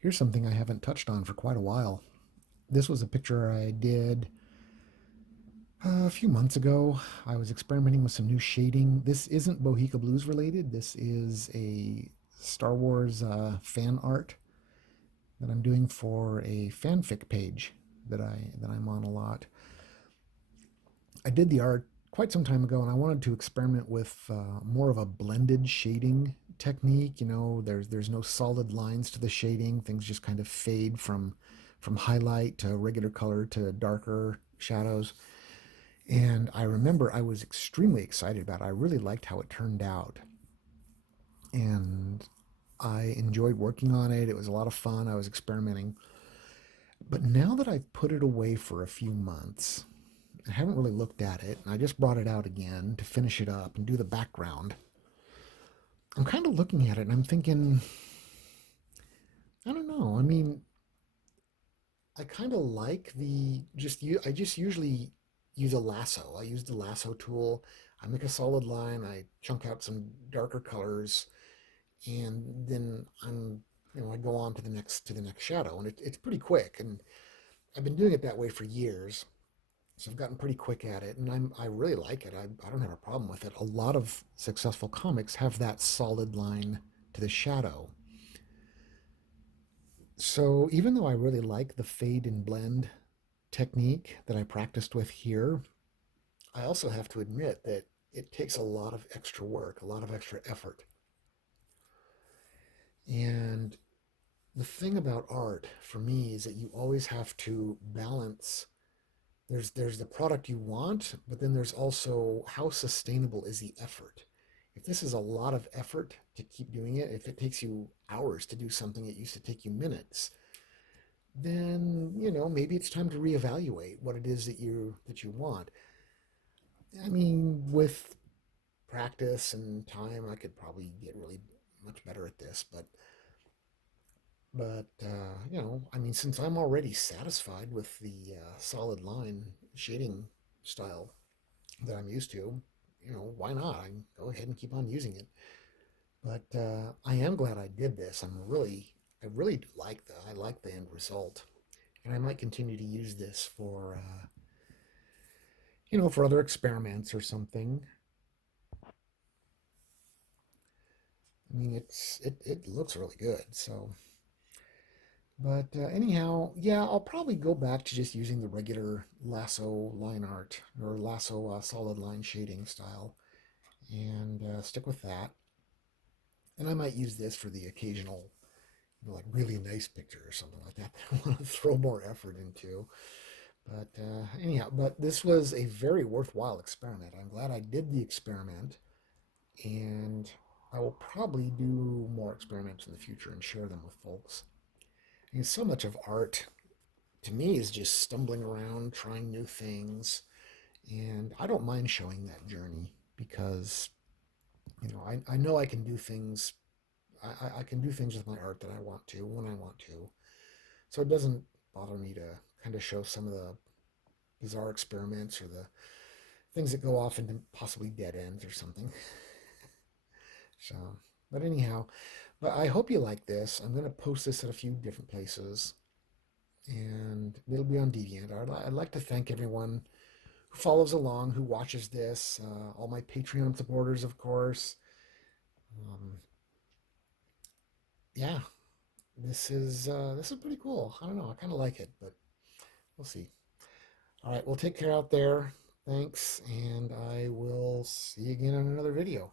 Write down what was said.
Here's something I haven't touched on for quite a while. This was a picture I did a few months ago. I was experimenting with some new shading. This isn't Bohica Blues related. This is a Star Wars fan art that I'm doing for a fanfic page that I'm on a lot. I did the art quite some time ago, and I wanted to experiment with more of a blended shading technique. There's no solid lines to the shading. Things just kind of fade from highlight to regular color to darker shadows. And I remember I was extremely excited about it. I really liked how it turned out, and I enjoyed working on it. It was a lot of fun. I was experimenting. But now that I've put it away for a few months, I haven't really looked at it, and I just brought it out again to finish it up and do the background. I'm kind of looking at it and I'm thinking, I don't know. I mean, I kind of like I just usually use a lasso. I use the lasso tool. I make a solid line. I chunk out some darker colors, and then I go on to the next shadow, and it's pretty quick. And I've been doing it that way for years. So I've gotten pretty quick at it, and I really like it. I don't have a problem with it. A lot of successful comics have that solid line to the shadow. So even though I really like the fade and blend technique that I practiced with here, I also have to admit that it takes a lot of extra work, a lot of extra effort. And the thing about art for me is that you always have to balance. There's the product you want, but then there's also how sustainable is the effort. If this is a lot of effort to keep doing it, if it takes you hours to do something that used to take you minutes, then maybe it's time to reevaluate what it is that you want. I mean, with practice and time, I could probably get really much better at this, I mean, since I'm already satisfied with the solid line shading style that I'm used to, why not? I can go ahead and keep on using it. But I am glad I did this. I really do I like the end result, and I might continue to use this for other experiments or something. I mean, it looks really good. So, but anyhow, yeah, I'll probably go back to just using the regular lasso line art or lasso solid line shading style, and stick with that. And I might use this for the occasional, like really nice picture or something like that that I want to throw more effort into. But anyhow, but this was a very worthwhile experiment. I'm glad I did the experiment, and I will probably do more experiments in the future and share them with folks. And so much of art to me is just stumbling around, trying new things, and I don't mind showing that journey because I know I can do things. I can do things with my art that I want to when I want to. So it doesn't bother me to kind of show some of the bizarre experiments or the things that go off into possibly dead ends or something. So, but anyhow, but I hope you like this. I'm going to post this at a few different places, and it'll be on Deviant. I'd like to thank everyone who follows along, who watches this, all my Patreon supporters, of course. Um, yeah, this is pretty cool. I don't know. I kind of like it, but we'll see. All right, well, take care out there. Thanks, and I will see you again on another video.